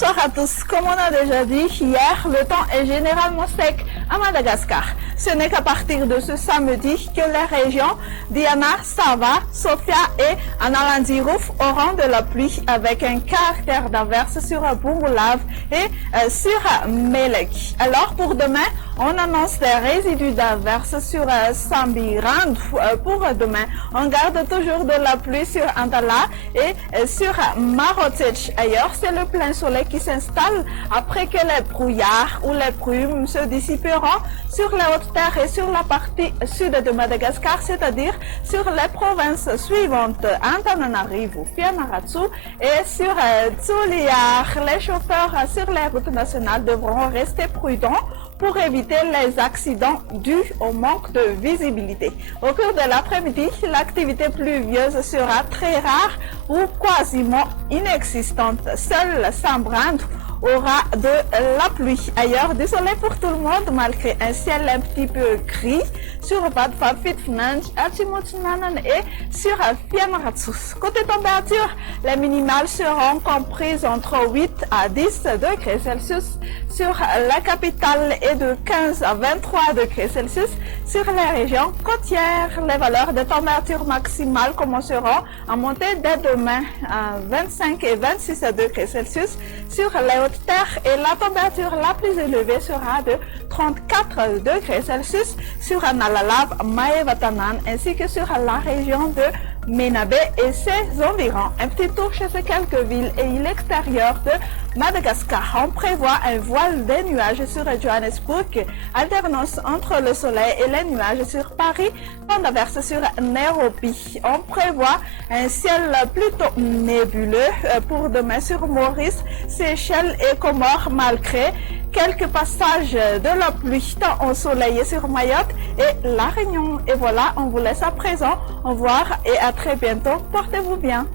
Bonsoir à tous. Comme on a déjà dit hier, le temps est généralement sec à Madagascar. Ce n'est qu'à partir de ce samedi que les régions Diana, Sava, Sofia et Analandirouf auront de la pluie avec un caractère d'averse sur Bungoulav et sur Melek. Alors pour demain, on annonce des résidus d'averse sur Sambirand pour demain. On garde toujours de la pluie sur Antala et sur Marotech. Ailleurs, c'est le plein soleil qui s'installe après que les brouillards ou les brumes se dissiperont sur les hautes terres et sur la partie sud de Madagascar, c'est-à-dire sur les provinces suivantes, Antananarivo, Fianarantsoa et sur Tsuliar. Les chauffeurs sur les routes nationales devront rester prudents pour éviter les accidents dus au manque de visibilité. Au cours de l'après-midi, l'activité pluvieuse sera très rare ou quasiment inexistante. Seul Sambrand aura de la pluie. Ailleurs, du soleil pour tout le monde malgré un ciel un petit peu gris sur Vadfa, Fitfnanj, Atimotsinanan et sur Fianarantsoa. Côté température, les minimales seront comprises entre 8 à 10 degrés Celsius sur la capitale et de 15 à 23 degrés Celsius sur les régions côtières. Les valeurs de température maximale commenceront à monter dès demain à 25 et 26 degrés Celsius sur les hautes terres et la température la plus élevée sera de 34 degrés Celsius sur Analalav, Maevatanan ainsi que sur la région de Menabe et ses environs. Un petit tour chez ces quelques villes et l'extérieur de Madagascar. On prévoit un voile des nuages sur Johannesburg, alternance entre le soleil et les nuages sur Paris, temps d'averse sur Nairobi. On prévoit un ciel plutôt nébuleux pour demain sur Maurice, Seychelles et Comores malgré quelques passages de la pluie tant ensoleillés sur Mayotte et La Réunion. Et voilà, on vous laisse à présent. Au revoir et à très bientôt. Portez-vous bien.